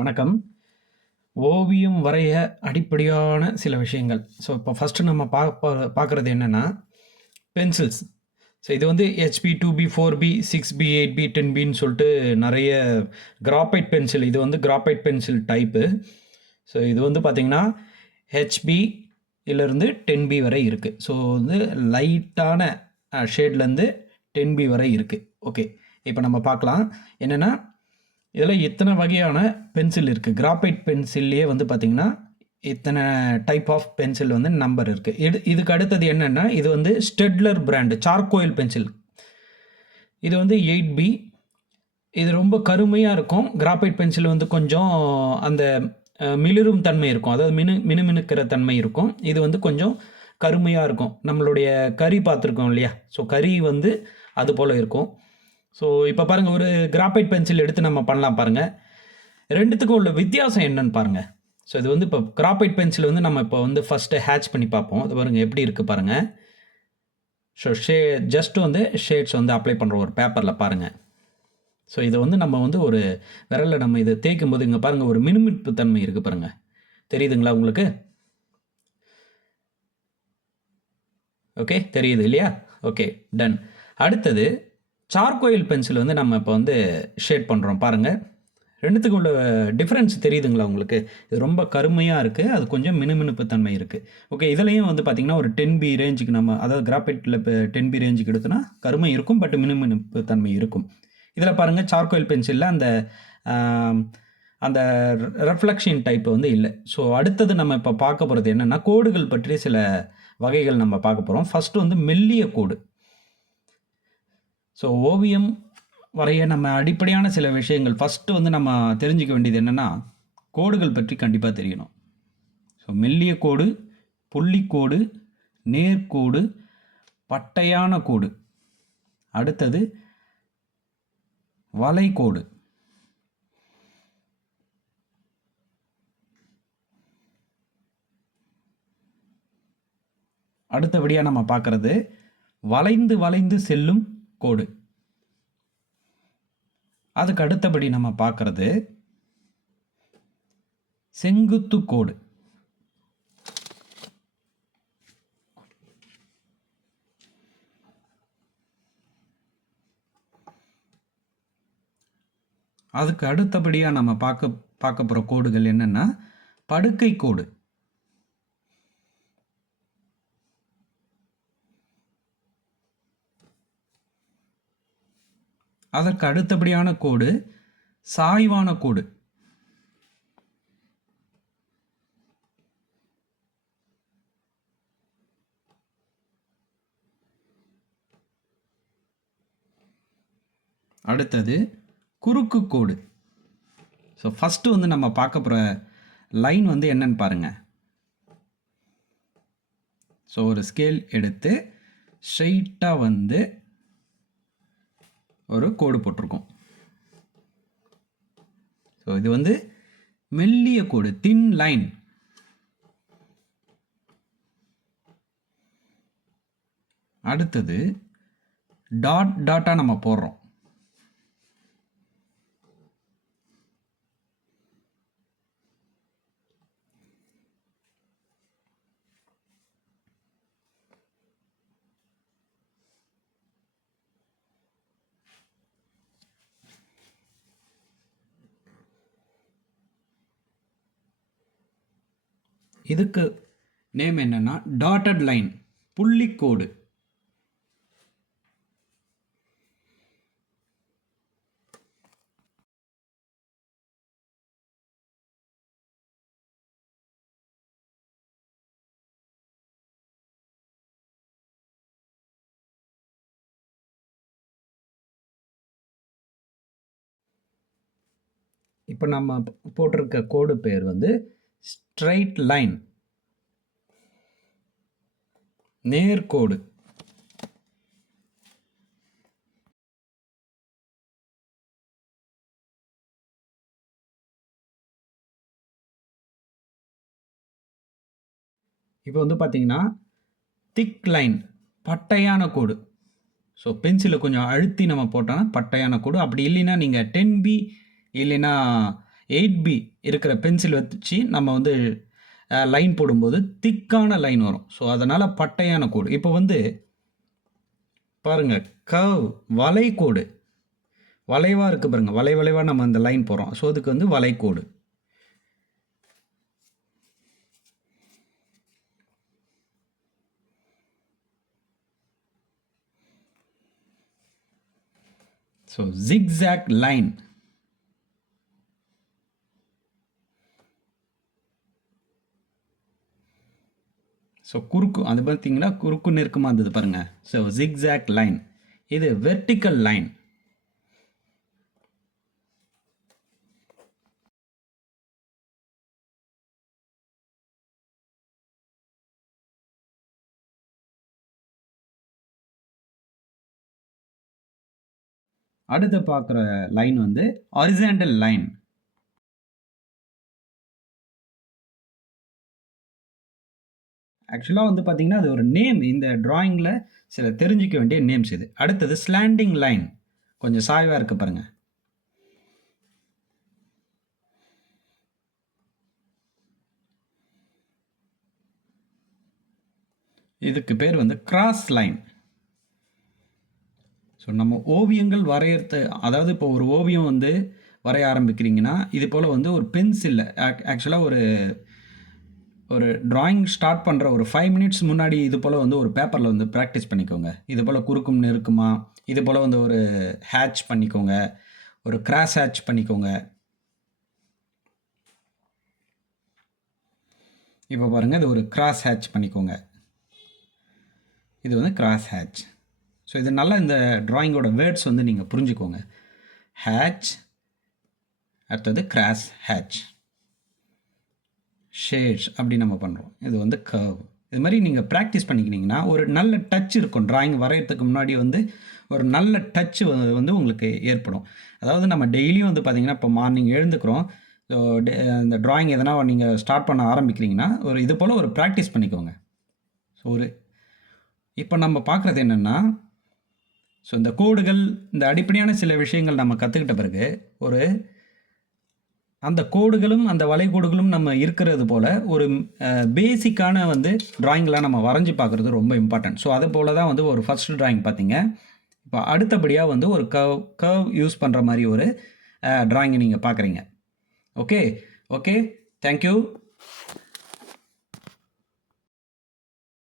வணக்கம். ஓவியம் வரைய அடிப்படையான சில விஷயங்கள். ஸோ இப்போ ஃபஸ்ட்டு நம்ம பார்ப்ப பார்க்குறது என்னென்னா பென்சில்ஸ் ஸோ இது வந்து HB two B four B six B eight B ten பின்னு சொல்லிட்டு நிறைய கிராபைட் பென்சில் இது வந்து கிராபைட் பென்சில் டைப்பு ஸோ இது வந்து பார்த்திங்கன்னா ஹெச்பி இருந்து டென் பி வரை இருக்குது ஸோ வந்து லைட்டான ஷேட்லேருந்து டென் பி வரை இருக்குது ஓகே இப்போ நம்ம பார்க்கலாம் என்னென்னா இதில் இத்தனை வகையான பென்சில் இருக்குது? கிராபைட் பென்சில்லையே வந்து பார்த்திங்கன்னா இத்தனை டைப் ஆஃப் பென்சில் வந்து நம்பர் இருக்குது? இது இதுக்கு அடுத்தது என்னென்னா இது வந்து ஸ்டெட்லர் பிராண்டு சார்கோயில் பென்சில் இது வந்து எயிட் பி இது ரொம்ப கருமையாக இருக்கும். கிராபைட் பென்சில் வந்து கொஞ்சம் அந்த மிளிரும் தன்மை இருக்கும். அதாவது மினு மினுமினுக்கிற தன்மை இருக்கும். இது வந்து கொஞ்சம் கருமையாக இருக்கும். நம்மளுடைய கறி பார்த்துருக்கோம் இல்லையா? ஸோ கறி வந்து அது போல் இருக்கும். ஸோ இப்போ பாருங்கள் ஒரு கிராஃபைட் பென்சில் எடுத்து நம்ம பண்ணலாம் பாருங்கள் ரெண்டுத்துக்கும் உள்ள வித்தியாசம் என்னன்னு பாருங்கள் ஸோ இது வந்து இப்போ கிராஃபைட் பென்சில் வந்து நம்ம இப்போ வந்து ஃபஸ்ட்டு ஹேட்ச் பண்ணி பார்ப்போம். அது பாருங்கள் எப்படி இருக்குது பாருங்கள் ஸோ ஷே ஜஸ்ட் வந்து ஷேட்ஸ் வந்து அப்ளை பண்ணுற ஒரு பேப்பரில் பாருங்கள் ஸோ இதை வந்து நம்ம வந்து ஒரு விரலில் நம்ம இதை தேய்க்கும் போது இங்கே பாருங்கள் ஒரு மினுமிப்பு தன்மை இருக்குது பாருங்கள் தெரியுதுங்களா உங்களுக்கு? ஓகே தெரியுது இல்லையா? ஓகே டன் அடுத்தது சார்கோயில் பென்சில் வந்து நம்ம இப்போ வந்து ஷேட் பண்ணுறோம் பாருங்கள் ரெண்டுத்துக்கும் உள்ள டிஃப்ரென்ஸ் தெரியுதுங்களா உங்களுக்கு? இது ரொம்ப கருமையாக இருக்குது அது கொஞ்சம் மினுமினுப்பு தன்மை இருக்குது ஓகே இதுலேயும் வந்து பார்த்திங்கன்னா ஒரு டென் பி ரேஞ்சுக்கு நம்ம அதாவது கிராஃபைட்டில் இப்போ டென் பி ரேஞ்சுக்கு எடுத்தோன்னா கருமை இருக்கும் பட் மினுமினுப்பு தன்மை இருக்கும். இதில் பாருங்கள் சார்கோயில் பென்சிலில் அந்த அந்த ரெஃப்ளெக்ஷன் டைப் வந்து இல்லை. ஸோ அடுத்தது நம்ம இப்போ பார்க்க போகிறது என்னென்னா கோடுகள் பற்றி சில வகைகள் நம்ம பார்க்க போகிறோம் ஃபஸ்ட்டு வந்து மெல்லிய கோடு. ஸோ ஓவியம் வரைய நம்ம அடிப்படையான சில விஷயங்கள். ஃபஸ்ட்டு வந்து நம்ம தெரிஞ்சுக்க வேண்டியது என்னென்னா கோடுகள் பற்றி கண்டிப்பாக தெரியணும். ஸோ மெல்லிய கோடு புள்ளிக்கோடு நேர்கோடு பட்டையான கோடு. அடுத்தது வளைகோடு அடுத்தபடியாக நம்ம பார்க்குறது வளைந்து வளைந்து செல்லும் கோடு. அதுக்கு அடுத்தபடி நம்ம பார்க்குறது செங்குத்து கோடு. அதுக்கு அடுத்தபடியாக நம்ம பார்க்க பார்க்க போகிற கோடுகள் என்னென்னா படுக்கை கோடு. அதற்கு அடுத்தபடியான கோடு சாய்வான கோடு. அடுத்தது குறுக்கு கோடு. ஸோ ஃபஸ்ட்டு வந்து நம்ம பார்க்க போகிற லைன் வந்து என்னன்னு பாருங்கள் ஸோ ஒரு ஸ்கேல் எடுத்து ஸ்ட்ரெயிட்டாக வந்து ஒரு கோடு போட்டிருக்கோம். ஸோ இது வந்து மெல்லிய கோடு தின் லைன் அடுத்தது டாட் டாட்டாக நம்ம போடுறோம். இதுக்கு நேம் என்னன்னா டாட்டட் லைன் புள்ளிக்கோடு இப்போ நம்ம போட்டிருக்க கோடு பேர் வந்து ஸ்ட்ரைட் லைன். நேர்கோடு இப்போ வந்து பார்த்தீங்கன்னா திக் லைன் பட்டையான கோடு. ஸோ பென்சிலை கொஞ்சம் அழுத்தி நம்ம போட்டோம்னா பட்டையான கோடு. அப்படி இல்லைன்னா நீங்கள் டென் பி இல்லைன்னா எயிட் பி இருக்கிற பென்சில் வச்சு நம்ம வந்து லைன் போடும்போது திக்கான லைன் வரும். ஸோ அதனால் பட்டையான கோடு. இப்போ வந்து பாருங்கள் கவ் வளைகோடு வளைவாக இருக்குது பாருங்கள் வளை வளைவாக நம்ம அந்த லைன் போகிறோம் ஸோ அதுக்கு வந்து வளைகோடு ஸோ ஜிக்ஸாக் லைன் ஸோ குறுக்கு அது பார்த்தீங்கன்னா குறுக்கு நெருக்கமாக இருந்தது பாருங்கள் ஸோ ஜிக்ஸாக் லைன் இது வெர்டிக்கல் லைன் அடுத்து பார்க்குற லைன் வந்து horizontal லைன் ஆக்சுவலாக வந்து பார்த்தீங்கன்னா அது ஒரு நேம் இந்த ட்ராயிங்கில் சில தெரிஞ்சிக்க வேண்டிய நேம்ஸ் இது. அடுத்தது ஸ்லாண்டிங் லைன் கொஞ்சம் சாய்வாக இருக்க பாருங்கள் இதுக்கு பேர் வந்து கிராஸ் லைன் ஸோ நம்ம ஓவியங்கள் வரையறது அதாவது இப்போ ஒரு ஓவியம் வந்து வரைய ஆரம்பிக்கிறீங்கன்னா இது போல் வந்து ஒரு பென்சிலில் ஆக்சுவலாக ஒரு ஒரு டிராயிங் ஸ்டார்ட் பண்ணுற ஒரு ஃபைவ் மினிட்ஸ் முன்னாடி இது போல் வந்து ஒரு பேப்பரில் வந்து ப்ராக்டிஸ் பண்ணிக்கோங்க. இது போல் குறுக்கும் நெருக்குமா? இது போல் வந்து ஒரு ஹேட்ச் பண்ணிக்கோங்க. ஒரு கிராஸ் ஹேட்ச் பண்ணிக்கோங்க. இப்போ பாருங்கள் இது ஒரு கிராஸ் ஹேட்ச் பண்ணிக்கோங்க. இது வந்து கிராஸ் ஹேட்ச் ஸோ இது நல்லா இந்த ட்ராயிங்கோட வேர்ட்ஸ் வந்து நீங்கள் புரிஞ்சுக்கோங்க. ஹேட்ச் அடுத்தது கிராஸ் ஹேட்ச் ஷேட்ஸ் அப்படி நம்ம பண்ணுறோம் இது வந்து கர்வ் இது மாதிரி நீங்கள் ப்ராக்டிஸ் பண்ணிக்கினீங்கன்னா ஒரு நல்ல டச் இருக்கும். ட்ராயிங் வரைகிறதுக்கு முன்னாடி வந்து ஒரு நல்ல டச் வந்து உங்களுக்கு ஏற்படும். அதாவது நம்ம டெய்லியும் வந்து பார்த்திங்கன்னா இப்போ மார்னிங் எழுந்துக்கிறோம். ஸோ இந்த ட்ராயிங் எதனா நீங்கள் ஸ்டார்ட் பண்ண ஆரம்பிக்கிறீங்கன்னா ஒரு இது போல் ஒரு ப்ராக்டிஸ் பண்ணிக்கோங்க. ஸோ ஒரு இப்போ நம்ம பார்க்குறது என்னென்னா ஸோ இந்த கோடுகள் இந்த அடிப்படையான சில விஷயங்கள் நம்ம கற்றுக்கிட்ட பிறகு ஒரு அந்த கோடுகளும் அந்த வளைகோடுகளும் நம்ம இருக்கிறது போல் ஒரு பேசிக்கான வந்து ட்ராயிங்கெலாம் நம்ம வரைஞ்சி பார்க்குறது ரொம்ப இம்பார்ட்டன்ட் ஸோ அது போல் தான் வந்து ஒரு ஃபஸ்ட் ட்ராயிங் பார்த்தீங்க. இப்போ அடுத்தபடியாக வந்து ஒரு கவ் கர்வ் யூஸ் பண்ணுற மாதிரி ஒரு ட்ராயிங்கை நீங்கள் பார்க்குறீங்க. Okay okay thank you